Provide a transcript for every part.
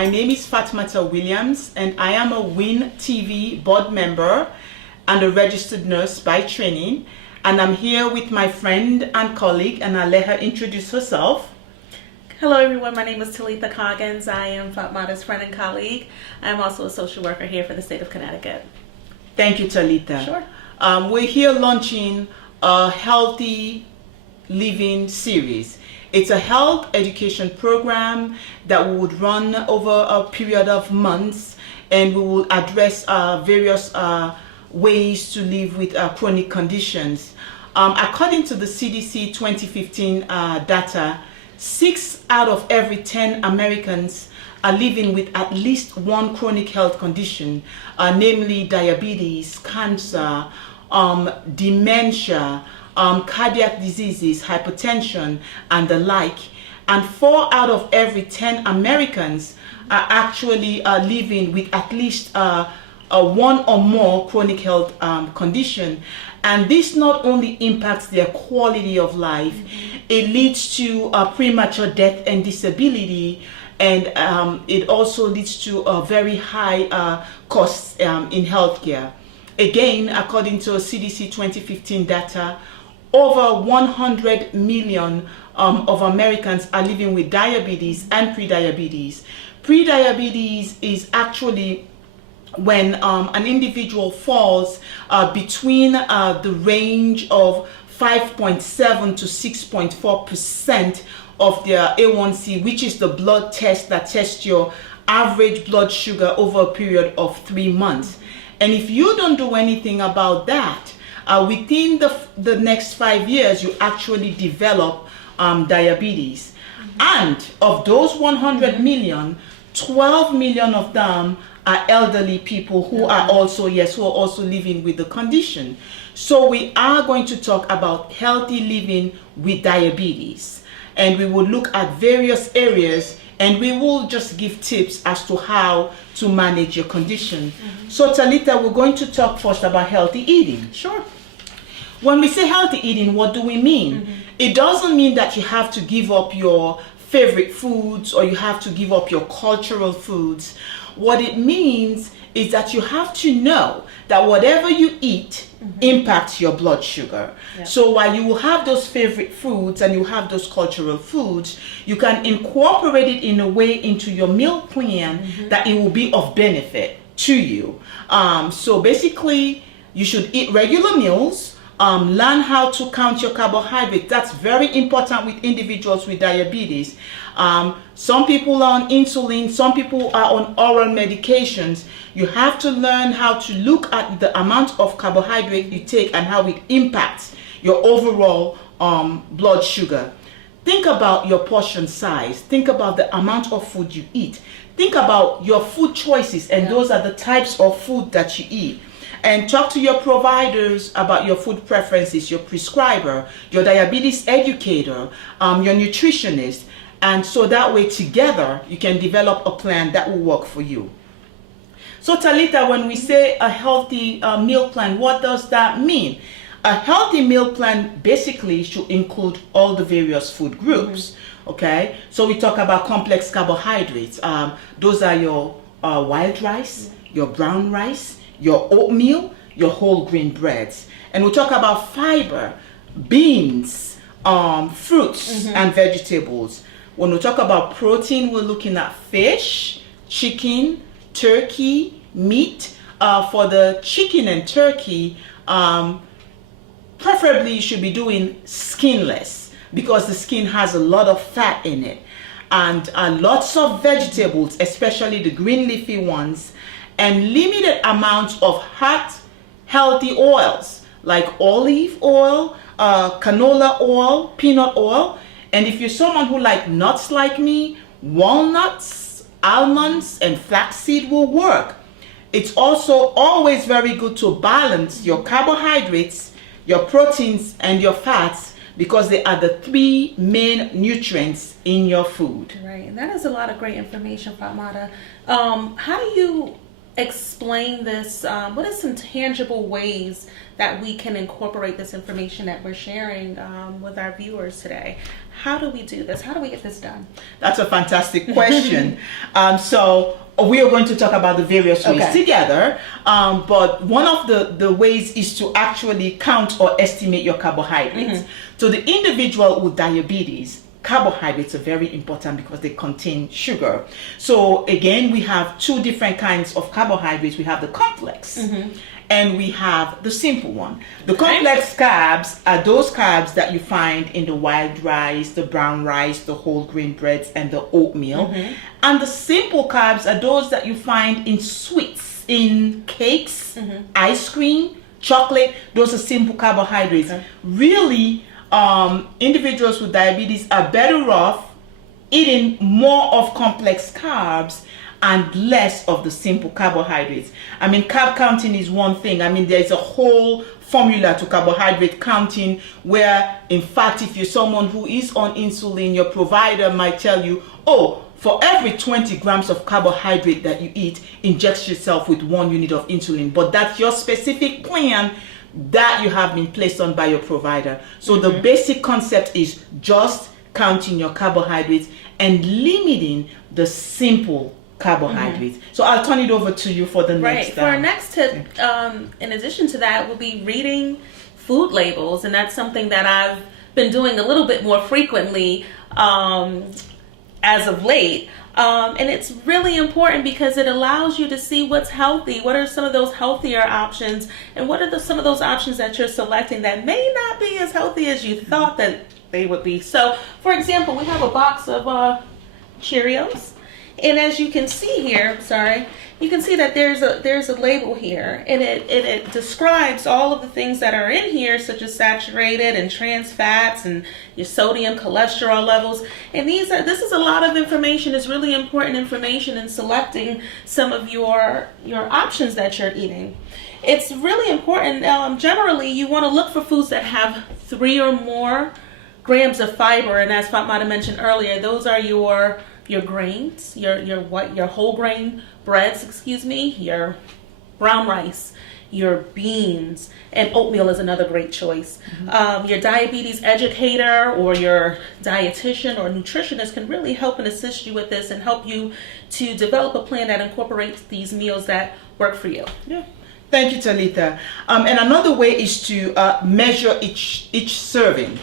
My name is Fatmata Williams, and I am a WIN TV board member and a registered nurse by training. And I'm here with my friend and colleague, and I'll let her introduce herself. Hello everyone, my name is Talitha Coggins. I am Fatmata's friend and colleague. I'm also a social worker here for the state of Connecticut. Thank you, Talitha. Sure. We're here launching a healthy living series. It's a health education program that we would run over a period of months, and we will address various ways to live with chronic conditions. According to the CDC 2015 data, 6 out of every 10 Americans are living with at least one chronic health condition, namely diabetes, cancer, dementia, cardiac diseases, hypertension, and the like. And 4 out of every 10 Americans are actually living with at least one or more chronic health condition. And this not only impacts their quality of life, it leads to premature death and disability, and it also leads to very high costs in healthcare. Again, according to CDC 2015 data, over 100 million of Americans are living with diabetes and prediabetes. Prediabetes is actually when an individual falls between the range of 5.7 to 6.4% of their A1C, which is the blood test that tests your average blood sugar over a period of 3 months. And if you don't do anything about that, within the next 5 years, you actually develop diabetes. And of those 100 million, 12 million of them are elderly people who are also living with the condition. So we are going to talk about healthy living with diabetes, and we will look at various areas, and we will just give tips as to how to manage your condition. So Talitha, we're going to talk first about healthy eating. Sure. When we say healthy eating, what do we mean? It doesn't mean that you have to give up your favorite foods or you have to give up your cultural foods. What it means is that you have to know that whatever you eat impacts your blood sugar. Yeah. So while you will have those favorite foods and you have those cultural foods, you can incorporate it in a way into your meal plan that it will be of benefit to you. So basically, you should eat regular meals. Learn how to count your carbohydrates. That's very important with individuals with diabetes. Some people are on insulin, some people are on oral medications. You have to learn how to look at the amount of carbohydrate you take and how it impacts your overall blood sugar. Think about your portion size. Think about the amount of food you eat. Think about your food choices, and those are the types of food that you eat. And talk to your providers about your food preferences, your prescriber, your diabetes educator, your nutritionist. And so that way together you can develop a plan that will work for you. So Talitha, when we say a healthy meal plan, what does that mean? A healthy meal plan basically should include all the various food groups. Okay, so we talk about complex carbohydrates. Those are your white rice, your brown rice, your oatmeal, your whole grain breads. And we'll talk about fiber, beans, fruits, and vegetables. When we talk about protein, we're looking at fish, chicken, turkey, meat. For the chicken and turkey, preferably you should be doing skinless because the skin has a lot of fat in it. And lots of vegetables, especially the green leafy ones, and limited amounts of hot, healthy oils like olive oil, canola oil, peanut oil. And if you're someone who like nuts like me, walnuts, almonds, and flaxseed will work. It's also always very good to balance your carbohydrates, your proteins, and your fats, because they are the 3 main nutrients in your food. Right, and that is a lot of great information, Fatmata. How do you explain this? What are some tangible ways that we can incorporate this information that we're sharing with our viewers today? How do we do this? How do we get this done? That's a fantastic question. So we are going to talk about the various ways together, but one of the ways is to actually count or estimate your carbohydrates. So the individual with diabetes, carbohydrates are very important because they contain sugar. So again, we have two different kinds of carbohydrates. We have the complex and we have the simple one. The complex carbs are those carbs that you find in the white rice, the brown rice, the whole grain breads, and the oatmeal. And the simple carbs are those that you find in sweets, in cakes, ice cream, chocolate. Those are simple carbohydrates. Really, individuals with diabetes are better off eating more of complex carbs and less of the simple carbohydrates. I mean, carb counting is one thing. I mean, there's a whole formula to carbohydrate counting where, in fact, if you're someone who is on insulin, your provider might tell you, oh, for every 20 grams of carbohydrate that you eat, inject yourself with 1 unit of insulin. But that's your specific plan that you have been placed on by your provider. So the basic concept is just counting your carbohydrates and limiting the simple carbohydrates. So I'll turn it over to you for the next. For our next tip, in addition to that, will be reading food labels, and that's something that I've been doing a little bit more frequently as of late. And it's really important because it allows you to see what's healthy. What are some of those healthier options, and what are some of those options that you're selecting that may not be as healthy as you thought that they would be. So, for example, we have a box of Cheerios. And as you can see here, you can see that there's a label here, and it describes all of the things that are in here, such as saturated and trans fats and your sodium, cholesterol levels. And this is a lot of information. It's really important information in selecting some of your options that you're eating. It's really important. Generally, you want to look for foods that have 3 or more grams of fiber, and as Fatmata mentioned earlier, those are your grains, your whole grain breads, your brown rice, your beans, and oatmeal is another great choice. Your diabetes educator or your dietitian or nutritionist can really help and assist you with this and help you to develop a plan that incorporates these meals that work for you. Yeah. Thank you, Talitha. And another way is to measure each serving.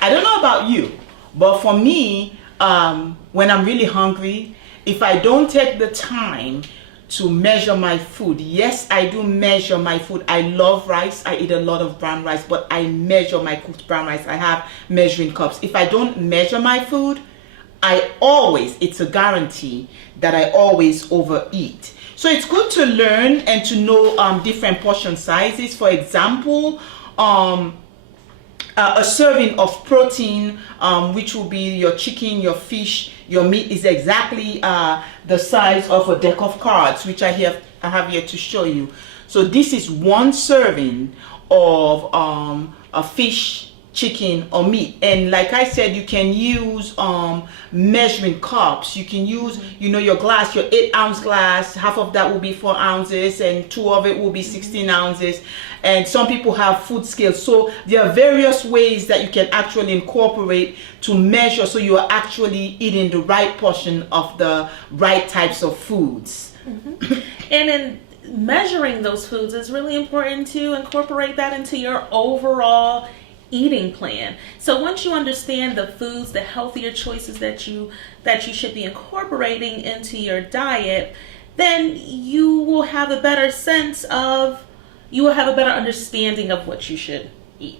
I don't know about you, but for me, when I'm really hungry, if I don't take the time to measure my food, yes, I do measure my food. I love rice. I eat a lot of brown rice, but I measure my cooked brown rice. I have measuring cups. If I don't measure my food, it's a guarantee that I always overeat. So it's good to learn and to know different portion sizes. For example, a serving of protein, which will be your chicken, your fish, your meat, is exactly the size of a deck of cards, which I have here to show you. So this is 1 serving of a fish, chicken, or meat. And like I said, you can use measuring cups. You can use, your glass, your 8-ounce glass. Half of that will be 4 ounces, and 2 of it will be 16 ounces. And some people have food scales. So there are various ways that you can actually incorporate to measure, so you are actually eating the right portion of the right types of foods. And in measuring those foods, it's really important to incorporate that into your overall eating plan. So once you understand the foods, the healthier choices that you should be incorporating into your diet, then you will have a better understanding of what you should eat.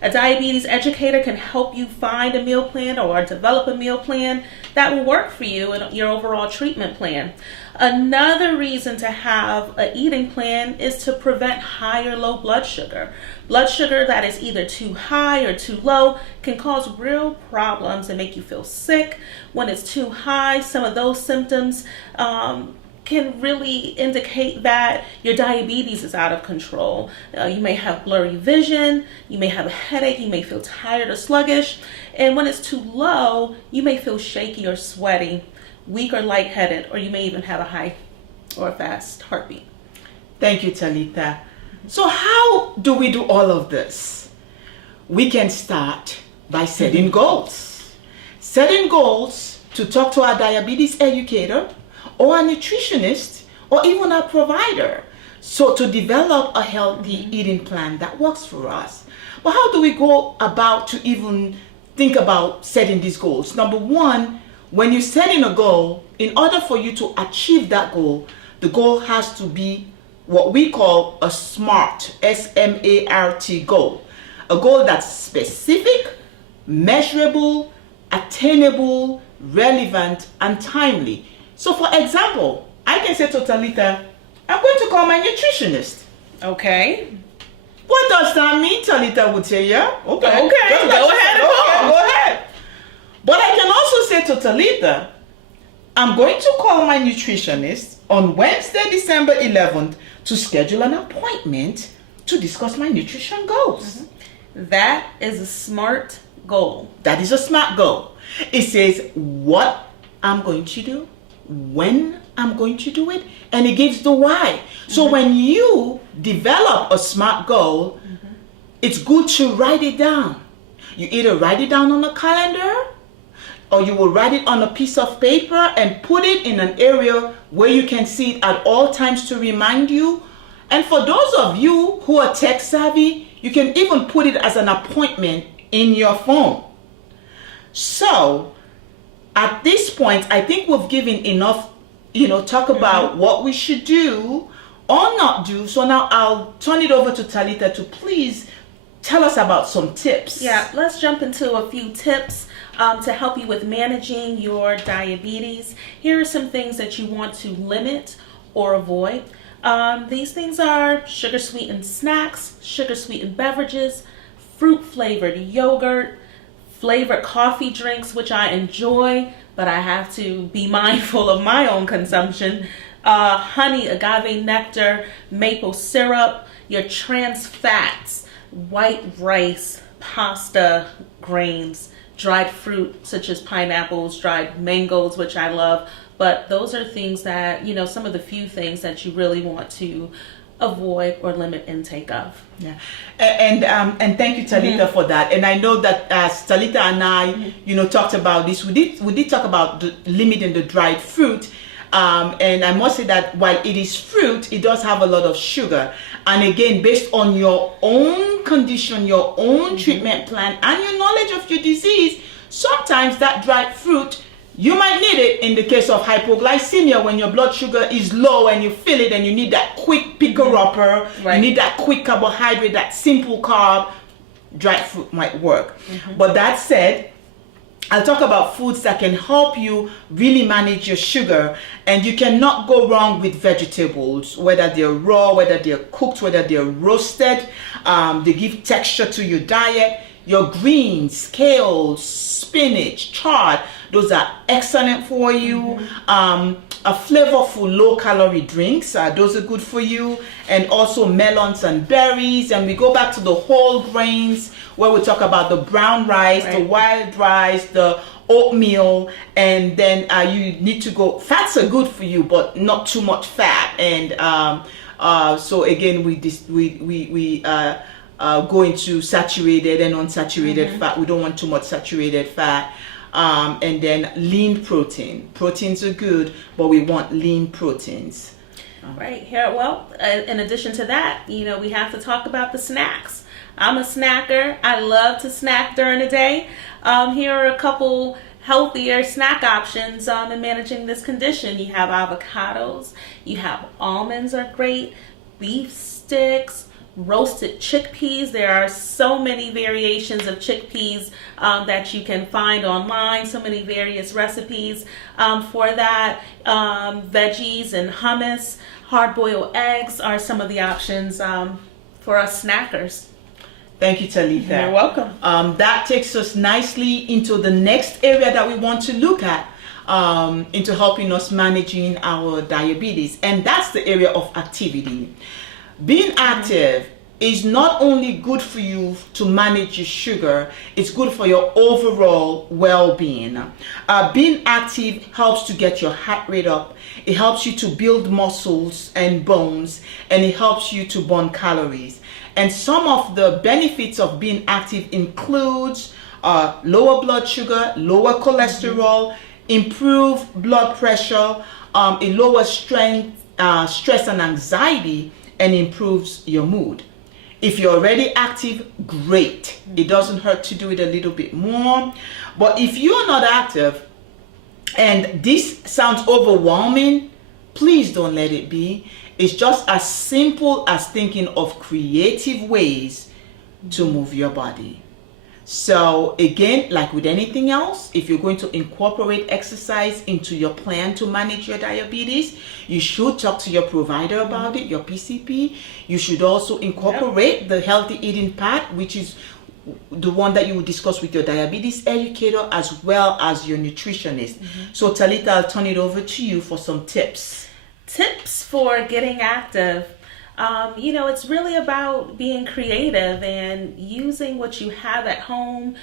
A diabetes educator can help you find a meal plan or develop a meal plan that will work for you and your overall treatment plan. Another reason to have an eating plan is to prevent high or low blood sugar. Blood sugar that is either too high or too low can cause real problems and make you feel sick. When it's too high, some of those symptoms can really indicate that your diabetes is out of control. You may have blurry vision, you may have a headache, you may feel tired or sluggish, and when it's too low, you may feel shaky or sweaty, weak or lightheaded, or you may even have a high or a fast heartbeat. Thank you, Talitha. So how do we do all of this? We can start by setting goals. Setting goals to talk to our diabetes educator or a nutritionist or even a provider. So to develop a healthy eating plan that works for us. But how do we go about to even think about setting these goals? Number one, when you're setting a goal, in order for you to achieve that goal, the goal has to be what we call a SMART, S-M-A-R-T goal. A goal that's specific, measurable, attainable, relevant, and timely. So for example, I can say to Talitha, I'm going to call my nutritionist. Okay. What does that mean? Talitha would say, yeah, okay. Okay, Just go like ahead she and said, call. go ahead. But I can also say to Talitha, I'm going to call my nutritionist on Wednesday, December 11th to schedule an appointment to discuss my nutrition goals. That is a SMART goal. That is a SMART goal. It says what I'm going to do, when I'm going to do it, and it gives the why. So when you develop a SMART goal, it's good to write it down. You either write it down on a calendar, or you will write it on a piece of paper and put it in an area where you can see it at all times to remind you. And for those of you who are tech savvy, you can even put it as an appointment in your phone. So at this point, I think we've given enough, talk about what we should do or not do. So now I'll turn it over to Talitha to please tell us about some tips. Yeah, let's jump into a few tips to help you with managing your diabetes. Here are some things that you want to limit or avoid. These things are sugar-sweetened snacks, sugar-sweetened beverages, fruit-flavored yogurt, flavored coffee drinks, which I enjoy, but I have to be mindful of my own consumption. Honey, agave nectar, maple syrup, your trans fats, white rice, pasta, grains, dried fruit such as pineapples, dried mangoes, which I love. But those are things that, some of the few things that you really want to avoid or limit intake of. Yeah, and thank you, Talitha, for that. And I know that as Talitha and I, talked about this, we did talk about limiting the dried fruit. And I must say that while it is fruit, it does have a lot of sugar. And again, based on your own condition, your own treatment plan, and your knowledge of your disease, sometimes that dried fruit, you might need it in the case of hypoglycemia when your blood sugar is low and you feel it and you need that quick picker-upper, you need that quick carbohydrate, that simple carb, dried fruit might work. But that said, I'll talk about foods that can help you really manage your sugar, and you cannot go wrong with vegetables, whether they're raw, whether they're cooked, whether they're roasted. They give texture to your diet. Your greens, kale, spinach, chard, those are excellent for you. A flavorful low-calorie drinks, those are good for you. And also melons and berries. And we go back to the whole grains, where we talk about the brown rice, the wild rice, the oatmeal, and then you need to go. Fats are good for you, but not too much fat. And so again, we go into saturated and unsaturated fat. We don't want too much saturated fat. And then lean protein. Proteins are good, but we want lean proteins. Right here. Well, in addition to that, we have to talk about the snacks. I'm a snacker. I love to snack during the day. Here are a couple healthier snack options in managing this condition. You have avocados. You have almonds are great. Beef sticks. Roasted chickpeas. There are so many variations of chickpeas that you can find online, so many various recipes for that. Veggies and hummus, hard-boiled eggs are some of the options for us snackers. Thank you, Talitha. You're welcome. That takes us nicely into the next area that we want to look at, into helping us managing our diabetes, and that's the area of activity. Being active is not only good for you to manage your sugar, it's good for your overall well-being. Being active helps to get your heart rate up. It helps you to build muscles and bones, and it helps you to burn calories. And some of the benefits of being active includes lower blood sugar, lower cholesterol, improved blood pressure, it lowers stress and anxiety, and improves your mood. If you're already active, great. It doesn't hurt to do it a little bit more. But if you're not active and this sounds overwhelming, please don't let it be. It's just as simple as thinking of creative ways to move your body. So again, like with anything else, if you're going to incorporate exercise into your plan to manage your diabetes, you should talk to your provider about it, your PCP. You should also incorporate the healthy eating part, which is the one that you will discuss with your diabetes educator as well as your nutritionist. So Talita, I'll turn it over to you for some tips. Tips for getting active. It's really about being creative and using what you have at home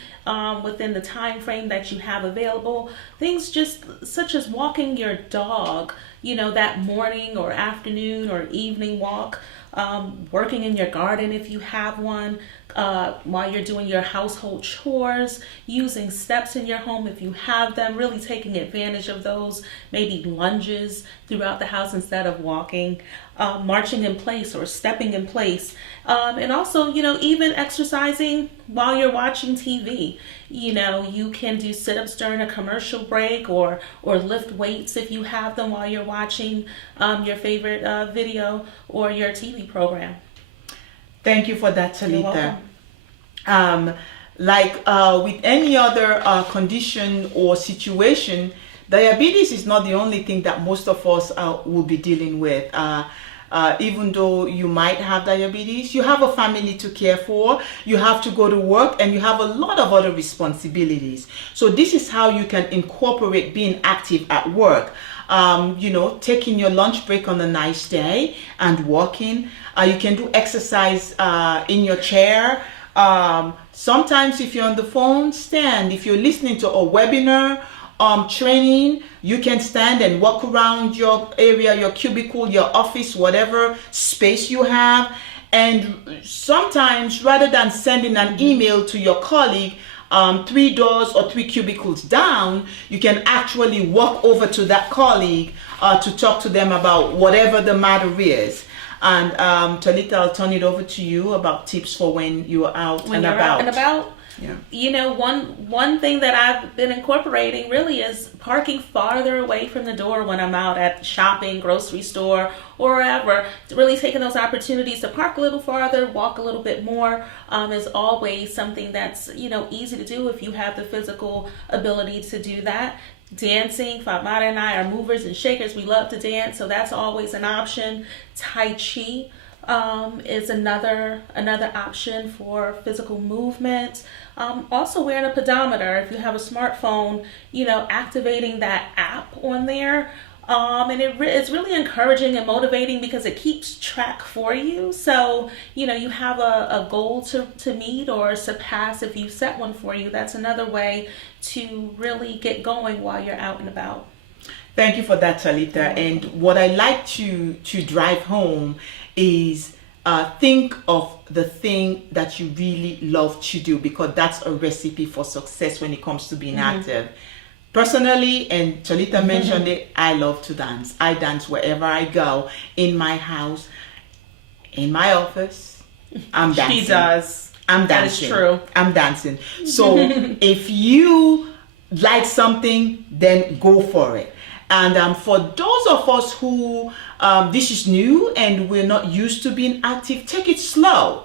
within the time frame that you have available. Things just such as walking your dog, that morning or afternoon or evening walk, working in your garden if you have one, while you're doing your household chores, using steps in your home if you have them, really taking advantage of those, maybe lunges throughout the house instead of walking, marching in place or stepping in place, and also, even exercising while you're watching TV. You can do sit-ups during a commercial break or lift weights if you have them while you're watching your favorite video or your TV program. Thank you for that, Talita. You're welcome. With any other condition or situation, diabetes is not the only thing that most of us will be dealing with. Even though you might have diabetes, you have a family to care for, you have to go to work, and you have a lot of other responsibilities. So this is how you can incorporate being active at work. Taking your lunch break on a nice day and walking. You can do exercise in your chair. Sometimes if you're on the phone, stand. If you're listening to a webinar, training, you can stand and walk around your area, your cubicle, your office, whatever space you have. And sometimes, rather than sending an email to your colleague 3 doors or 3 cubicles down, you can actually walk over to that colleague to talk to them about whatever the matter is. And Talita, I'll turn it over to you about tips for when you're out and about. Yeah. One thing that I've been incorporating really is parking farther away from the door when I'm out at shopping, grocery store, or wherever. Really taking those opportunities to park a little farther, walk a little bit more, is always something that's, easy to do if you have the physical ability to do that. Dancing, Fatmata and I are movers and shakers. We love to dance, so that's always an option. Tai Chi is another option for physical movement. Also wearing a pedometer if you have a smartphone, activating that app on there. And it's really encouraging and motivating because it keeps track for you. So, you have a goal to meet or surpass if you set one for you. That's another way to really get going while you're out and about. Thank you for that, Talita. And what I like to drive home is think of the thing that you really love to do, because that's a recipe for success when it comes to being active. Personally, and Talita mentioned it, I love to dance. I dance wherever I go, in my house, in my office. I'm dancing. She does. I'm dancing. That is true. I'm dancing. So if you like something, then go for it. And for those of us who this is new and we're not used to being active, take it slow.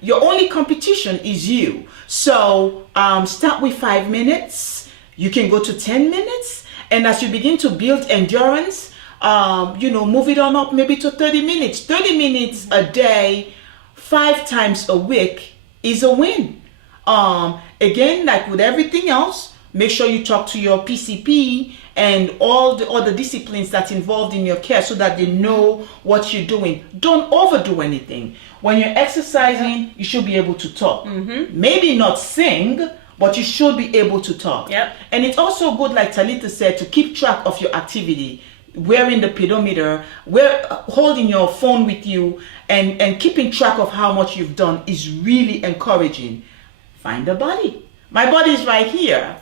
Your only competition is you. So start with 5 minutes. You can go to 10 minutes. And as you begin to build endurance, move it on up maybe to 30 minutes. 30 minutes a day, 5 times a week is a win. Again, like with everything else, Make sure you talk to your PCP and all the other disciplines that's involved in your care so that they know what you're doing. Don't overdo anything. When you're exercising, you should be able to talk. Maybe not sing, but you should be able to talk. And it's also good, like Talita said, to keep track of your activity. Wearing the pedometer, holding your phone with you, and keeping track of how much you've done is really encouraging. Find a buddy. My buddy is right here.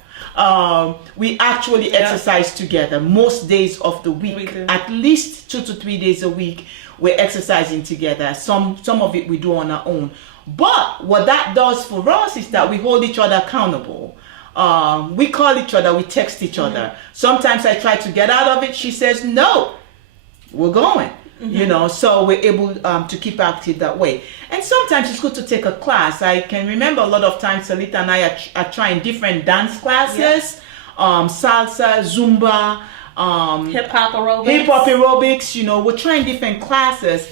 We actually exercise together most days of the week. At least 2 to 3 days a week, we're exercising together. Some of it we do on our own. But what that does for us is that we hold each other accountable. We call each other, we text each other. Sometimes I try to get out of it. She says, no, we're going. You know, so we're able to keep active that way. And sometimes it's good to take a class. I can remember a lot of times Salita and I are trying different dance classes, salsa, Zumba, hip-hop aerobics. You know, we're trying different classes.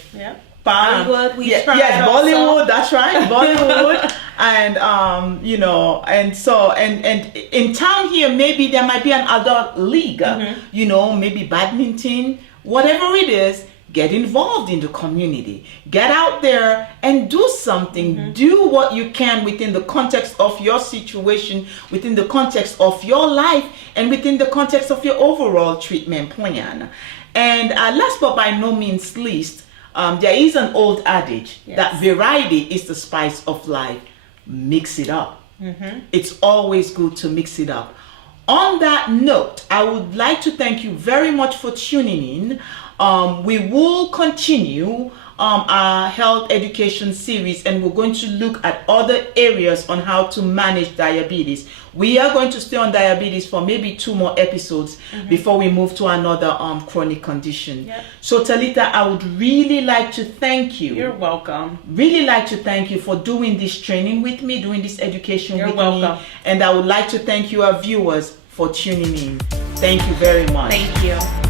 Bollywood, Bollywood, that's right, Bollywood. And you know, and so and in town here, maybe there might be an adult league, you know, maybe badminton, whatever it is. Get involved in the community. Get out there and do something. Do what you can within the context of your situation, within the context of your life, and within the context of your overall treatment plan. And last but by no means least, there is an old adage that variety is the spice of life. Mix it up. It's always good to mix it up. On that note, I would like to thank you very much for tuning in. We will continue our health education series, and we're going to look at other areas on how to manage diabetes. We are going to stay on diabetes for maybe 2 more episodes before we move to another chronic condition. So Talita, I would really like to thank you. You're welcome. Really like to thank you for doing this training with me, doing this education with welcome. me. And I would like to thank you, our viewers, for tuning in. Thank you very much. Thank you.